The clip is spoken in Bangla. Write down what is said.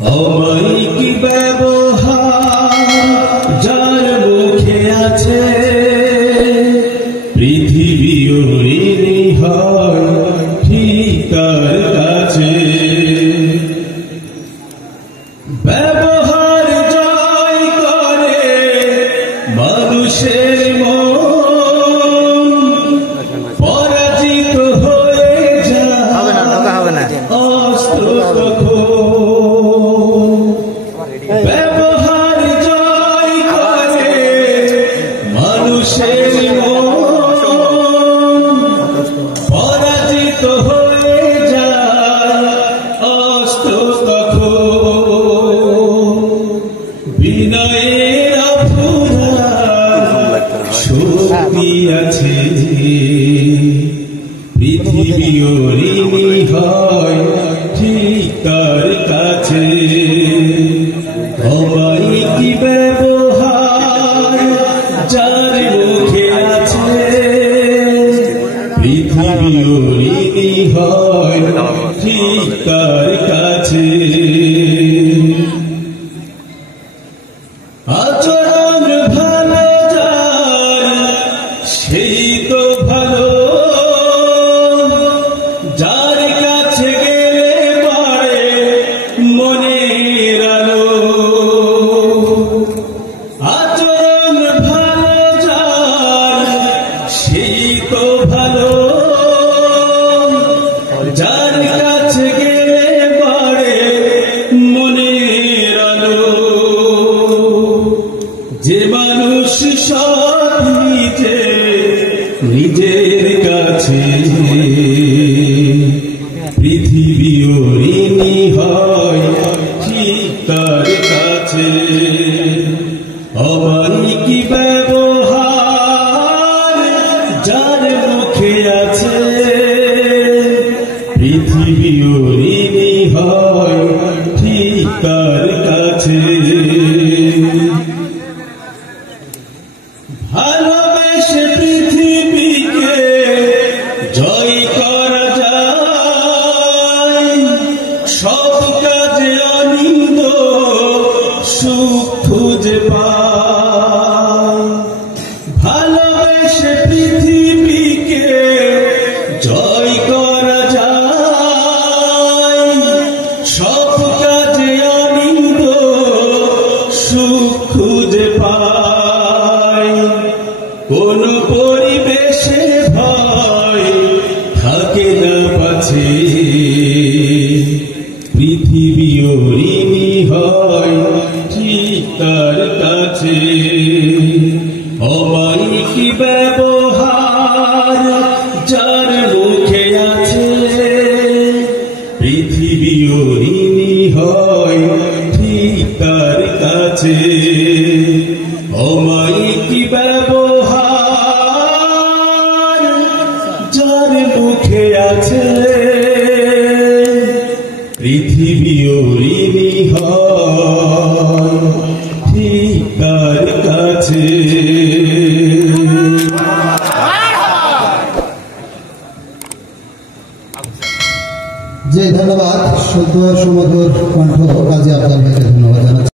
অমায়িক ব্যবহার যার মুখে আছে, পৃথিবী ঋণী হয় ঠিক তার কাছে। ব্যবহার জয় করে মানুষের মন, পরাজিত হয়ে যায় অস্ত্র তখন। ব্যবহার জয় করে মানুষের মন, পরাজিত হয়ে যায় অস্ত্র তখন। বিনয়ের অপরাধ শক্তি আছে, পৃথিবী ঋণী হয় ঠিক তার কাছে। অমায়িক ব্যবহার যার মুখে আছে, পৃথিবী ঋণী হয় ঠিক তার কাছে। আচরণ ভালো যার সেই তো ভালো, যার কাছে গেলে বাড়ে মনের আলো। আচরণ ভালো যার সেই তো ভালো, যার কাছে গেলে বাড়ে মনের আলো। যে মানুষ সব নিজের কাছে, পৃথিবী ঋণী হয় ঠিক তার কাছে। অমায়িক ব্যবহার যার মুখে আছে, পৃথিবী ঋণী হয় ঠিক তার কাছে। ভালোবেসে পৃথিবীকে জয় করা যায়, সব কাজে আনন্দ সুখ খুঁজে পায়। ভালোবেসে পৃথিবীকে জয় করা যায়, সব কাজে আনন্দ সুখ খুঁজে পায়। কোন পরিবেশে ভয় থাকে না পাছে, পৃথিবী ঋণী হয় ঠিক তার কাছে। অমায়িক ব্যবহার যার মুখে আছে, পৃথিবী ঋণী হয় ঠিক তার কাছে। অমায়িক ব্যবহার যার মুখে আছে, পৃথিবী ঋণী হয় ঠিক তার কাছে। যে ধন্যবাদ, শুদ্ধ সুমধুর কণ্ঠ কাজী আফজাল ভাইকে ধন্যবাদ জানাচ্ছি।